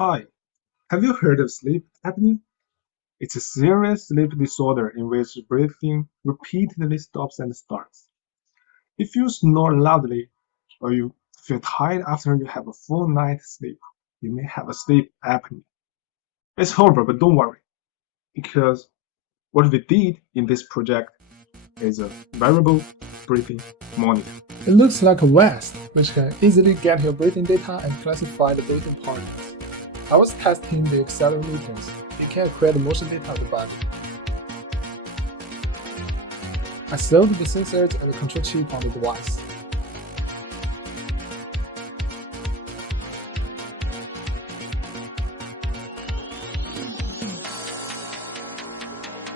Hi, have you heard of sleep apnea? It's a serious sleep disorder in which breathing repeatedly stops and starts. If you snore loudly or you feel tired after you have a full night's sleep, you may have a sleep apnea. It's horrible, but don't worry, because what we did in this project is a wearable breathing monitor. It looks like a vest, which can easily get your breathing data and classify the breathing patterns. I was testing the accelerometers. It can create motion data of the body. I sewed the sensors and the control chip on the device.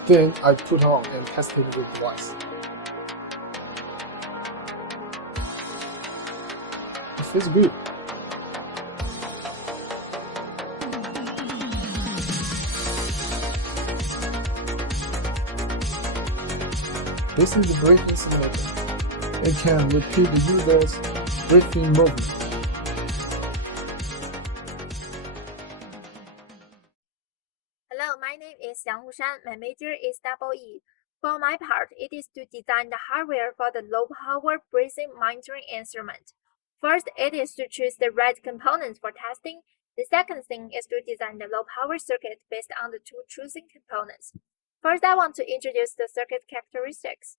Then I put on and tested the device. It feels good. This is the breathing simulator. It can repeat the user's breathing movement. Hello, my name is Yang Wushan. My major is double E. For my part, it is to design the hardware for the low-power breathing monitoring instrument. First, it is to choose the right components for testing. The second thing is to design the low-power circuit based on the two choosing components. First, I want to introduce the circuit characteristics.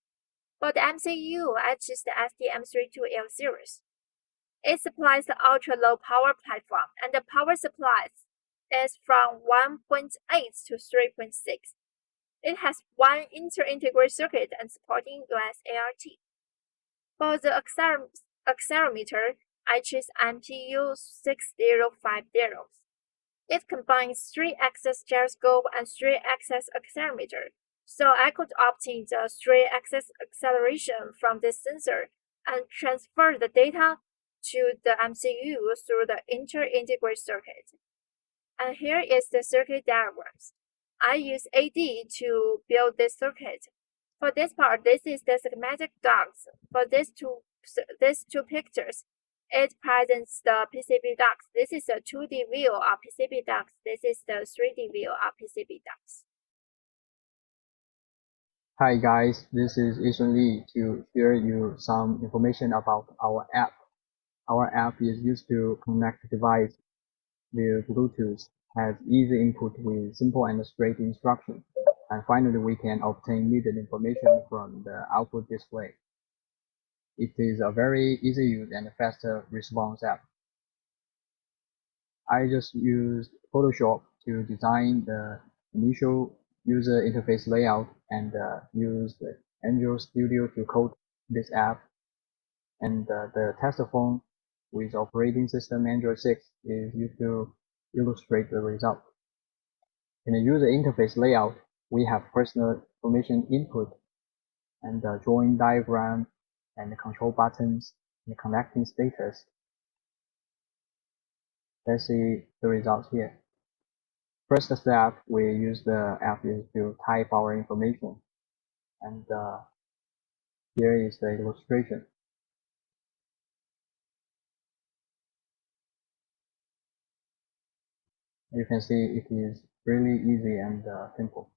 For the MCU, I choose the STM32L series. It supplies the ultra-low power platform, and the power supply is from 1.8 to 3.6. It has one inter-integrated circuit and supporting US ART. For the accelerometer, I choose MPU 6050. It combines 3-axis gyroscope and 3-axis accelerometer, so I could obtain the 3-axis acceleration from this sensor and transfer the data to the MCU through the inter-integrated circuit. And here is the circuit diagrams. I use AD to build this circuit. For this part, this is the schematic docs. For these two pictures, it presents the PCB docs. This is a 2D view of PCB docs. This is the 3D view of PCB docs. Hi guys, this is Yishun Lee to share you some information about our app. Our app is used to connect device via Bluetooth, has easy input with simple and straight instructions, and finally we can obtain needed information from the output display. It is a very easy use and faster response app. I just used Photoshop to design the initial user interface layout and used Android Studio to code this app. And the tester phone with operating system Android 6 is used to illustrate the result. In the user interface layout, we have personal information input and the drawing diagram and the control buttons and the connecting status. Let's see the results here. First step, we use the app is to type our information, and here is the illustration. You can see it is really easy and simple.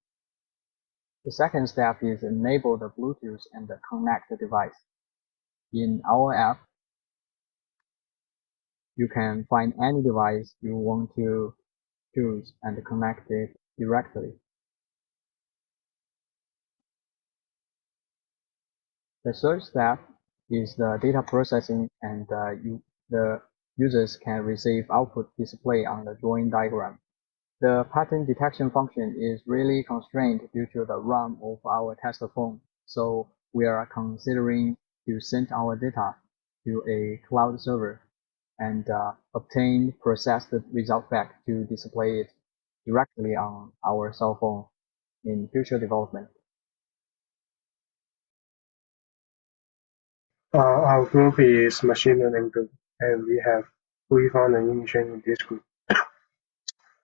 The second step is enable the Bluetooth and connect the device. In our app, you can find any device you want to choose and connect it directly. The third step is the data processing, and the users can receive output display on the drawing diagram. The pattern detection function is really constrained due to the RAM of our tester phone, so we are considering to send our data to a cloud server and obtain processed result back to display it directly on our cell phone in future development. Our group is machine learning group, and we have three founders in this group.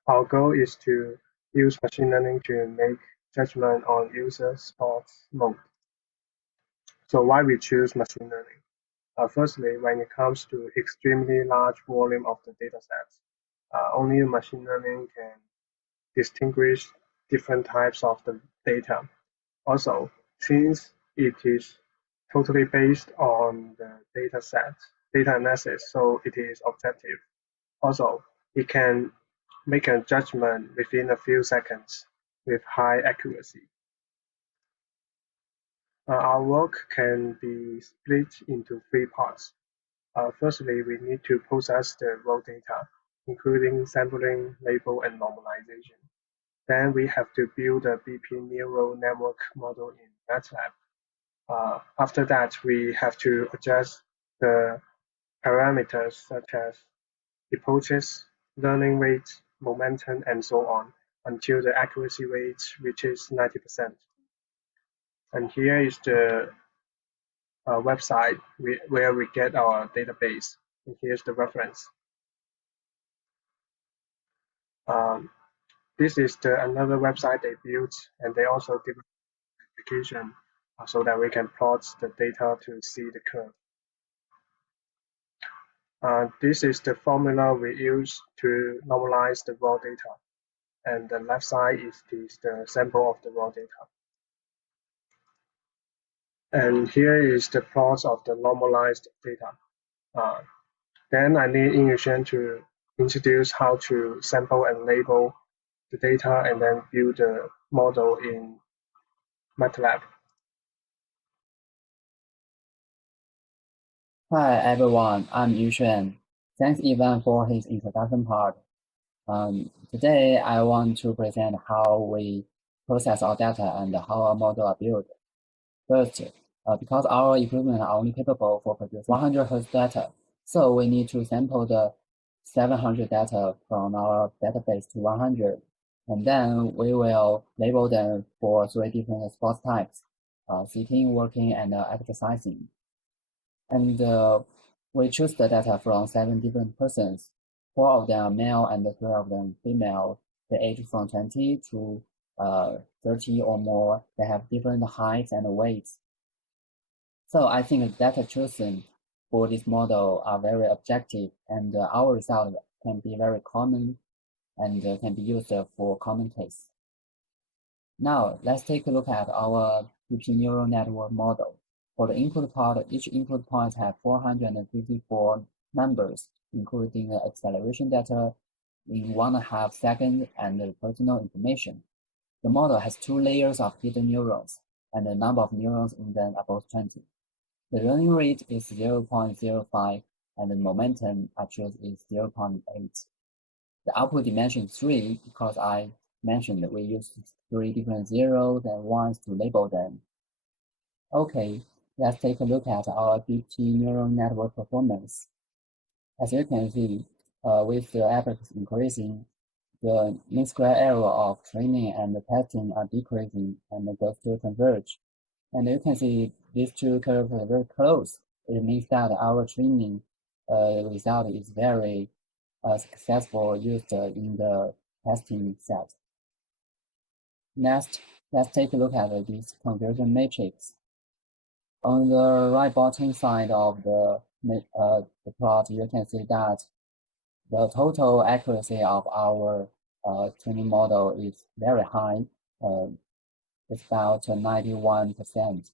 Our goal is to use machine learning to make judgment on user sports mode. So why we choose machine learning? Firstly, when it comes to extremely large volume of the data sets, Only machine learning can distinguish different types of the data. Also, since it is totally based on the data set, data analysis, so it is objective. Also, it can make a judgment within a few seconds with high accuracy. Our work can be split into three parts. Firstly, we need to process the raw data, including sampling, label, and normalization. Then we have to build a BP neural network model in MATLAB. After that, we have to adjust the parameters such as hypothesis, learning rate, momentum, and so on until the accuracy rate reaches 90%. And here is the website where we get our database. And here's the reference. Um, this is another website they built, and they also developed an application so that we can plot the data to see the curve. This is the formula we use to normalize the raw data, and the left side is the sample of the raw data. And here is the plot of the normalized data. Then I need Yingyu to introduce how to sample and label the data and then build the model in MATLAB. Hi everyone, I'm Yuxuan. Thanks Ivan for his introduction part. Today I want to present how we process our data and how our model are built. First, because our equipment are only capable for produce 100 Hz data, so we need to sample the 700 data from our database to 100, and then we will label them for 3 different sports types, sitting, working, and exercising. And we choose the data from 7 different persons. 4 of them are male and 3 of them female. The age from 20 to 30 or more. They have different heights and weights. So I think data chosen for this model are very objective, and our result can be very common and can be used for common case. Now let's take a look at our BP neural network model. For the input part, each input point has 454 numbers, including the acceleration data in 1.5 seconds and the personal information. The model has 2 layers of hidden neurons, and the number of neurons in them above 20. The learning rate is 0.05, and the momentum I choose is 0.8. The output dimension is 3 because I mentioned that we use 3 different zeros and ones to label them. Okay, let's take a look at our BP neural network performance. As you can see, with the efforts increasing, the mean square error of training and testing are decreasing and those two converge. And you can see these two curves are very close. It means that our training result is very successful used in the testing set. Next, let's take a look at this conversion matrix. On the right bottom side of the plot, you can see that the total accuracy of our training model is very high. It's about 91%.